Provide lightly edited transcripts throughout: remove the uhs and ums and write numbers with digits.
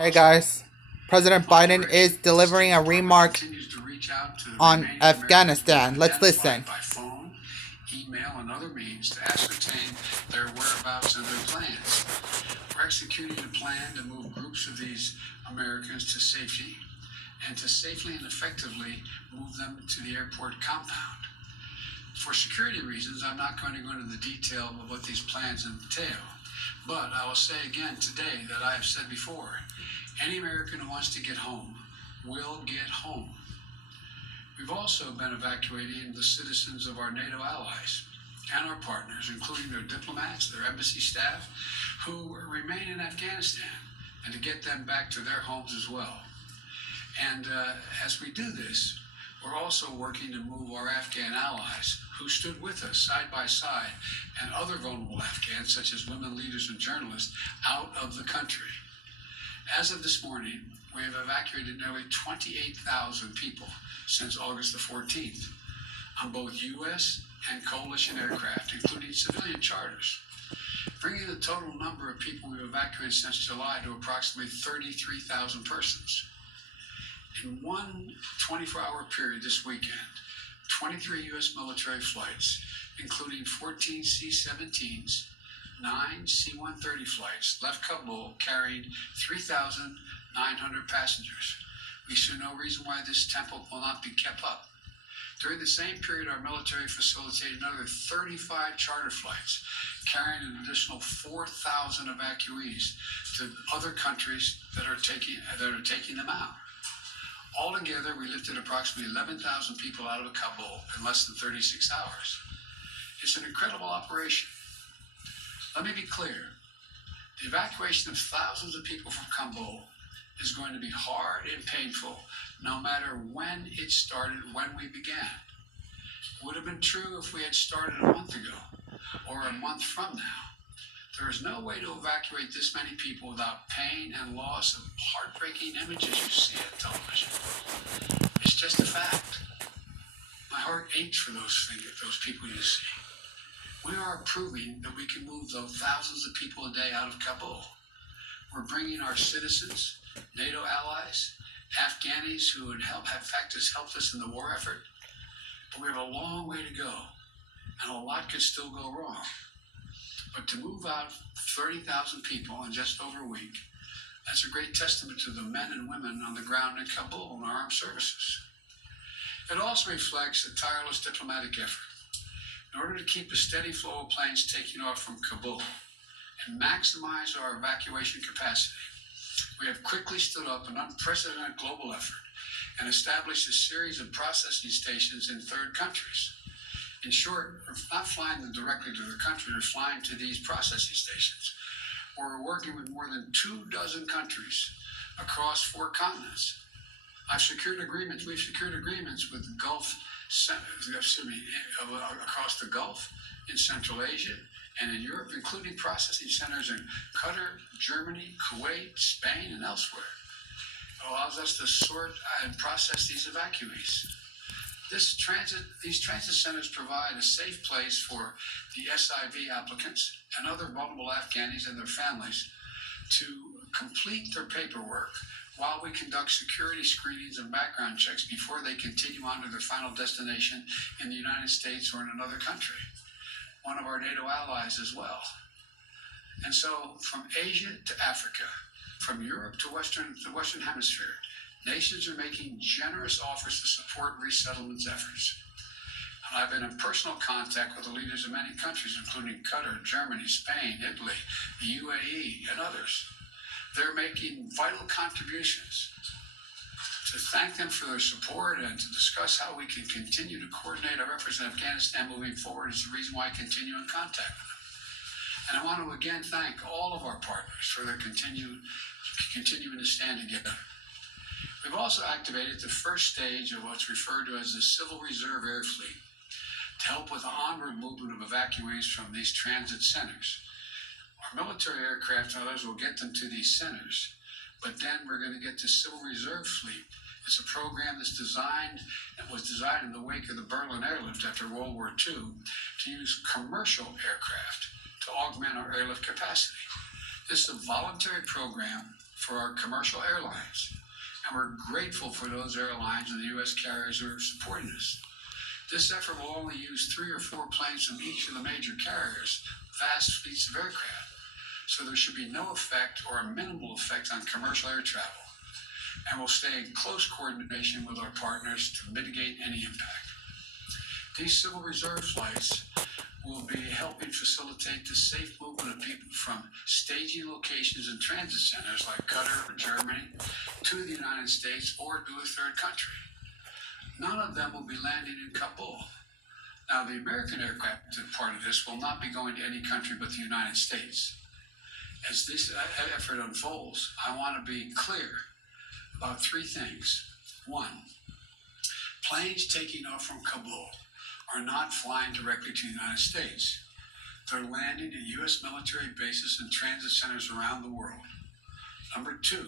Hey guys, President Biden is delivering a remark on Afghanistan. Let's listen. By phone, email, and other means to ascertain their whereabouts and their plans. We're executing a plan to move groups of these Americans to safety and to safely and effectively move them to the airport compound. For security reasons, I'm not going to go into the detail of what these plans entail. But I will say again today that I have said before, any American who wants to get home will get home. We've also been evacuating the citizens of our NATO allies and our partners, including their diplomats, their embassy staff, who remain in Afghanistan, and to get them back to their homes as well. And as we do this, we're also working to move our Afghan allies who stood with us side by side and other vulnerable Afghans, such as women leaders and journalists, out of the country. As of this morning, we have evacuated nearly 28,000 people since August the 14th on both U.S. and coalition aircraft, including civilian charters, bringing the total number of people we've evacuated since July to approximately 33,000 persons. In one 24-hour period this weekend, 23 U.S. military flights, including 14 C-17s, 9 C-130 flights, left Kabul carrying 3,900 passengers. We see no reason why this tempo will not be kept up. During the same period, our military facilitated another 35 charter flights, carrying an additional 4,000 evacuees to other countries that are taking them out. Altogether, we lifted approximately 11,000 people out of Kabul in less than 36 hours. It's an incredible operation. Let me be clear. The evacuation of thousands of people from Kabul is going to be hard and painful, no matter when it started, when we began. It would have been true if we had started a month ago or a month from now. There is no way to evacuate this many people without pain and loss of heartbreaking images you see on television. It's just a fact. My heart aches for those people you see. We are proving that we can move those thousands of people a day out of Kabul. We're bringing our citizens, NATO allies, Afghanis who would helped us in the war effort. But we have a long way to go, and a lot could still go wrong. But to move out 30,000 people in just over a week, that's a great testament to the men and women on the ground in Kabul and our armed services. It also reflects a tireless diplomatic effort. In order to keep a steady flow of planes taking off from Kabul and maximize our evacuation capacity, we have quickly stood up an unprecedented global effort and established a series of processing stations in third countries. In short, we're not flying them directly to the country, we're flying to these processing stations, where we're working with more than 24 countries across 4 continents. We've secured agreements with the Gulf, across the Gulf, in Central Asia, and in Europe, including processing centers in Qatar, Germany, Kuwait, Spain, and elsewhere. It allows us to sort and process these evacuees. These transit centers provide a safe place for the SIV applicants and other vulnerable Afghanis and their families to complete their paperwork while we conduct security screenings and background checks before they continue on to their final destination in the United States or in another country, one of our NATO allies as well. And so from Asia to Africa, from Europe to the Western Hemisphere, nations are making generous offers to support resettlement efforts. And I've been in personal contact with the leaders of many countries, including Qatar, Germany, Spain, Italy, the UAE, and others. They're making vital contributions. To thank them for their support and to discuss how we can continue to coordinate our efforts in Afghanistan moving forward is the reason why I continue in contact with them. And I want to again thank all of our partners for their continuing to stand together. We've also activated the first stage of what's referred to as the Civil Reserve Air Fleet to help with the onward movement of evacuees from these transit centers. Our military aircraft and others will get them to these centers, but then we're going to get the Civil Reserve Fleet. It's a program that was designed in the wake of the Berlin airlift after World War II to use commercial aircraft to augment our airlift capacity. This is a voluntary program for our commercial airlines. And we're grateful for those airlines and the U.S. carriers who are supporting us. This effort will only use 3 or 4 planes from each of the major carriers, vast fleets of aircraft. So there should be no effect or a minimal effect on commercial air travel. And we'll stay in close coordination with our partners to mitigate any impact. These Civil Reserve flights will be helping facilitate the safe movement of people from staging locations and transit centers like Qatar or Germany to the United States or to a third country. None of them will be landing in Kabul. Now, the American aircraft part of this will not be going to any country but the United States. As this effort unfolds, I want to be clear about 3 things. 1, planes taking off from Kabul are not flying directly to the United States. They're landing at U.S. military bases and transit centers around the world. Number 2,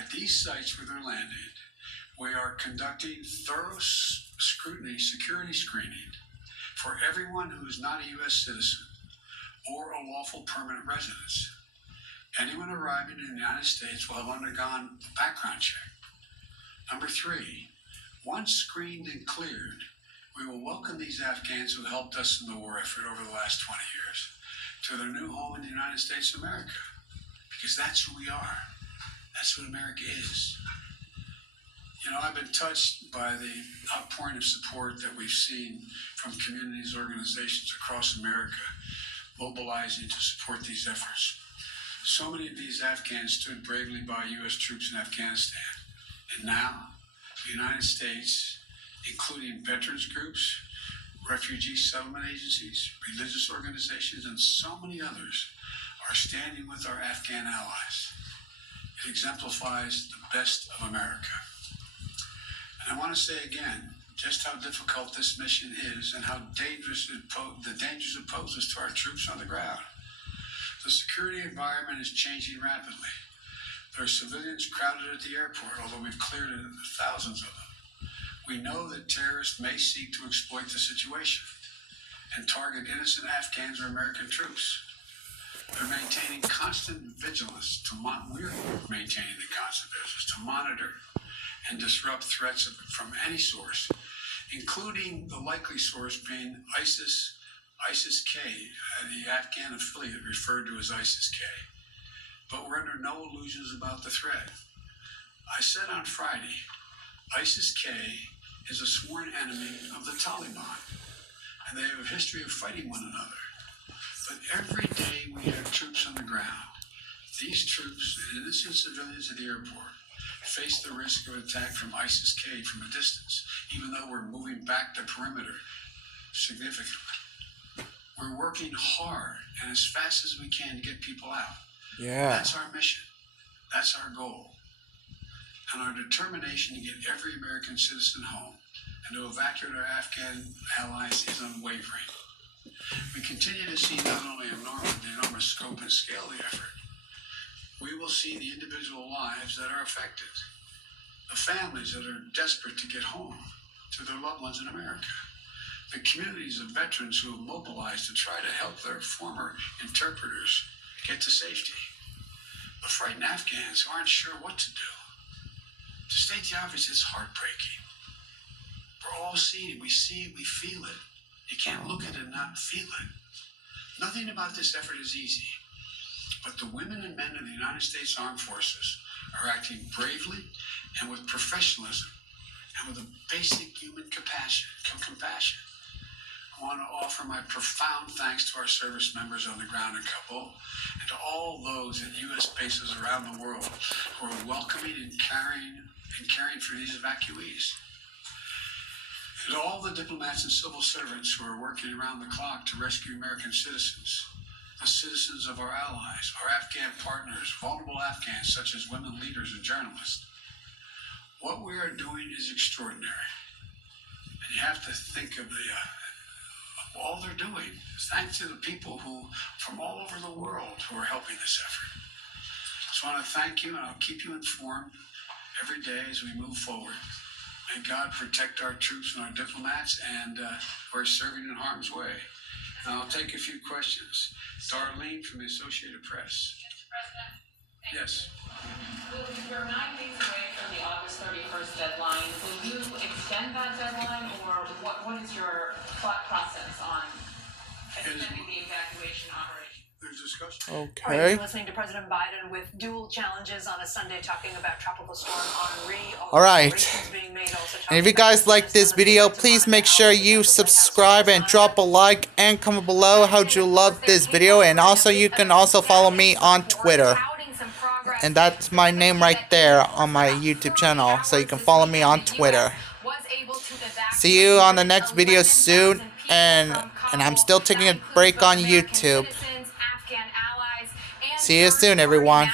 at these sites where they're landing, we are conducting thorough security screening for everyone who is not a U.S. citizen or a lawful permanent resident. Anyone arriving in the United States will have undergone a background check. Number 3, once screened and cleared, we will welcome these Afghans who helped us in the war effort over the last 20 years to their new home in the United States of America, because that's who we are. That's what America is. You know, I've been touched by the outpouring of support that we've seen from communities, organizations across America mobilizing to support these efforts. So many of these Afghans stood bravely by U.S. troops in Afghanistan. And now, the United States, including veterans groups, refugee settlement agencies, religious organizations, and so many others, are standing with our Afghan allies. It exemplifies the best of America. And I want to say again just how difficult this mission is and how dangerous the dangers it poses to our troops on the ground. The security environment is changing rapidly. There are civilians crowded at the airport, although we've cleared thousands of them. We know that terrorists may seek to exploit the situation and target innocent Afghans or American troops. We're maintaining constant vigilance to monitor and disrupt threats from any source, including the likely source being ISIS-K, the Afghan affiliate referred to as ISIS-K. But we're under no illusions about the threat. I said on Friday, ISIS-K is a sworn enemy of the Taliban, and they have a history of fighting one another. But every day we have troops on the ground. These troops and innocent civilians at the airport face the risk of attack from ISIS-K from a distance, even though we're moving back the perimeter significantly. We're working hard and as fast as we can to get people out. Yeah. That's our mission. That's our goal. And our determination to get every American citizen home and to evacuate our Afghan allies is unwavering. We continue to see not only the enormous scope and scale of the effort, we will see the individual lives that are affected, the families that are desperate to get home to their loved ones in America, the communities of veterans who have mobilized to try to help their former interpreters get to safety, the frightened Afghans who aren't sure what to do. To state the obvious, it's heartbreaking. We're all seeing it. We see it. We feel it. You can't look at it and not feel it. Nothing about this effort is easy. But the women and men of the United States Armed Forces are acting bravely and with professionalism and with a basic human compassion. I want to offer my profound thanks to our service members on the ground in Kabul and to all those at U.S. bases around the world who are welcoming and caring for these evacuees. And to all the diplomats and civil servants who are working around the clock to rescue American citizens, the citizens of our allies, our Afghan partners, vulnerable Afghans such as women leaders and journalists. What we are doing is extraordinary. And you have to think of all they're doing. Thanks to the people from all over the world who are helping this effort. So I want to thank you, and I'll keep you informed every day as we move forward. May God protect our troops and our diplomats and who are serving in harm's way. And I'll take a few questions. Darlene from the Associated Press. Mr. President, Yes. We're 9 days away from the August 31st deadline. Will you extend that deadline, or what is your thought process on extending the evacuation operation? There's discussion. All right, Okay. you're listening to President Biden with dual challenges on a Sunday, talking about tropical storm Henri. All right. Being made, also And if you guys like this video, please make sure you subscribe and drop a like and comment below how you love this video. And also you can also follow me on Twitter. And that's my name right there on my YouTube channel. So you can follow me on Twitter. See you on the next video soon. And I'm still taking a break on YouTube. See you soon, everyone.